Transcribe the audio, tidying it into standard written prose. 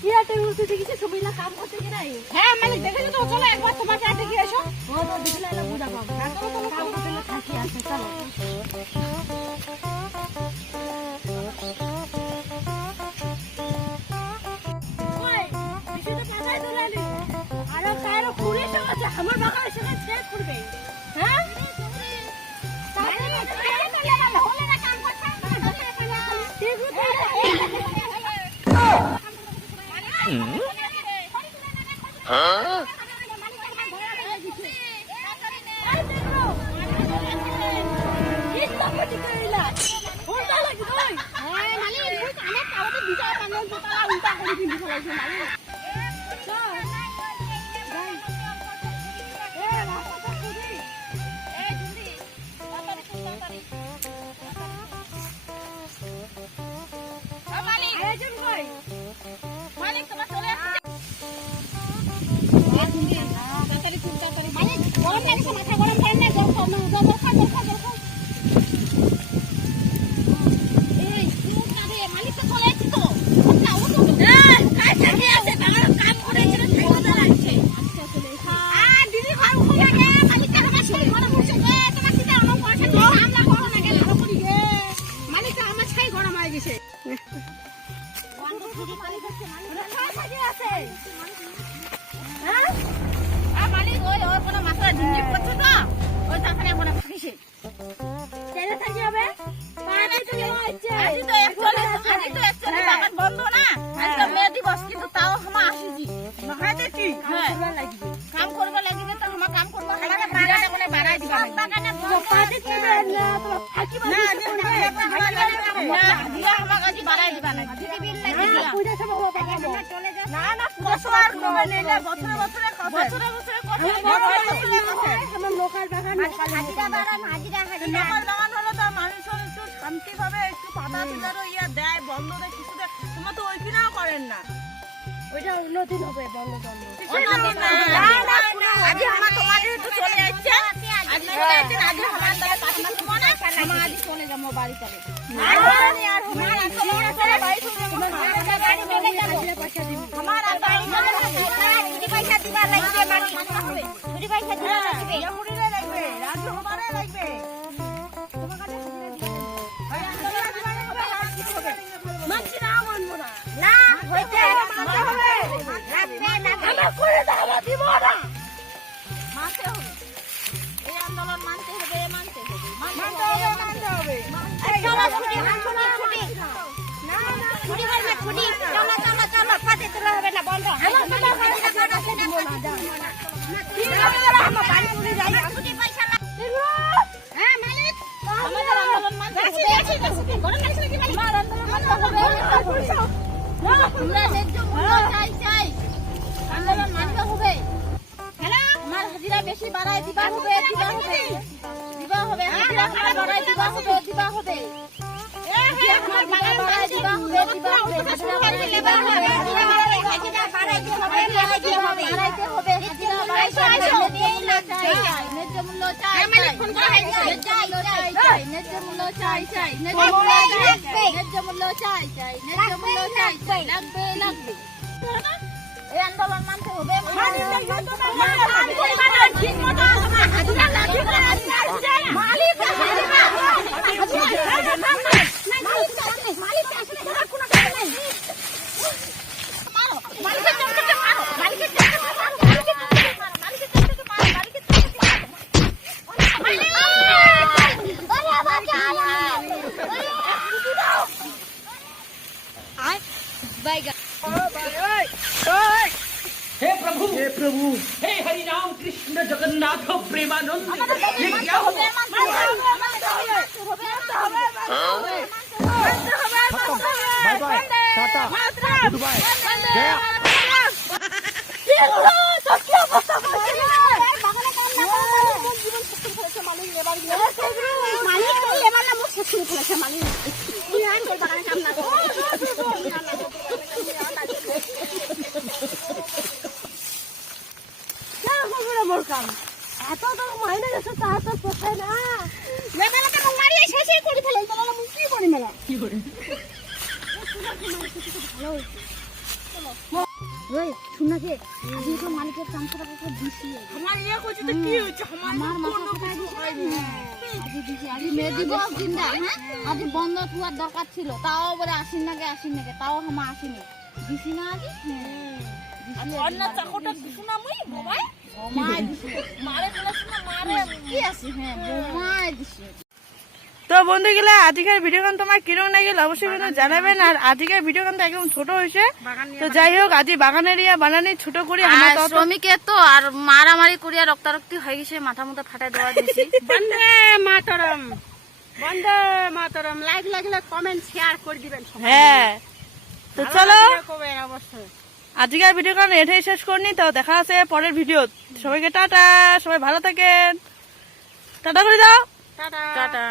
কি একটা বলতে দেখিছে সবাইলা কাম করতে কি নাই? হ্যাঁ মালিক দেখেছো তো, চলো একবার তোমাকে আটে গিয়ে এসো। ও তো দেখলে এলা বুড়া পাবো। হ্যাঁ চলো চলো কাম করতে না থাকি আছে চলো। ওই বিষয়টা মাথায় তুলে নি। আরে কারো পুরি তো আছে আমার বাগানে সেটা ছেড়ে করবে। হ্যাঁ? ওইটা অন্যদিন হবে বন্ধ বন্ধ। বেশি বাড়াই দিবা হবে দিবা হবে হাজিরা বাড়াই দিবা হবে দিবা হবে আমার বাগান বাড়াই দিবা হবে দিবা হবে হাজিরা বাড়াই দিবা হবে হাজিরা বাড়াই দিবা হবে বাড়াইতে হবে হাজিরা বাড়াইতে হবে এই না চাই ন্যায্য মূল্য চাই মানে ফোন করা হয় চাই ন্যায্য মূল্য চাই ন্যায্য মূল্য চাই ন্যায্য মূল্য চাই লাগবে লাগবে এই আন্দোলন মানতে হবে हे प्रभु हे हरि राम कृष्ण जगन्नाथ प्रेमानंद ये क्या हो गया? Bye bye tata good bye गया এত তো মাইনে গেছে তা তো পোষায় না মেলাটা তো মারিয়ে শেষই করে ফেলেন তাহলে আমি কি করি মেলা কি করে ভালো হয়েছে ওই শুন না কে আজকে তো মালিকের চামচটা কত দিছি আমার ইয়ে করছে তো কি হচ্ছে আমার মাথা ফাটাই দিছে আজকে দিছি আজকে মেয়ে দিবস দিনটা হ্যাঁ আজকে বন্ধ থুয়ার দরকার ছিল তাও বলে আসিন নাকি তাও আমার আসেনি দিছি না আজকে অন্য চাকরটা দিছু না মুই বাবাই মাই দিছি মারে বলেছ না মারে কি আছে হ্যাঁ মাই দিছি তো বন্ধুগুলা আজকের ভিডিও গান তোমার কিরকম লাগিল অবশ্যই কিন্তু জানাবেন। আর আজকের ভিডিও গানটা একদম ছোট হয়েছে, তো যাই হোক আজ বাগানের বানানি ছোট করে আমরা তো শ্রমিকের তো আর মারামারি করিয়া রক্তারক্তি হয়ে গেছে, মাথা মুথা ফাটাই দেওয়া দিছি। বন্দে মাতরম, বন্দে মাতরম। লাইক লাগলে কমেন্ট শেয়ার করে দিবেন সবাই। হ্যাঁ তো চলো করবেন অবশ্যই। আজকের ভিডিও গান এটাই শেষ করনি, তো দেখা আছে পরের ভিডিও। সবাইকে টাটা, সবাই ভালো থাকেন, টাটা করে দাও, টাটা টাটা।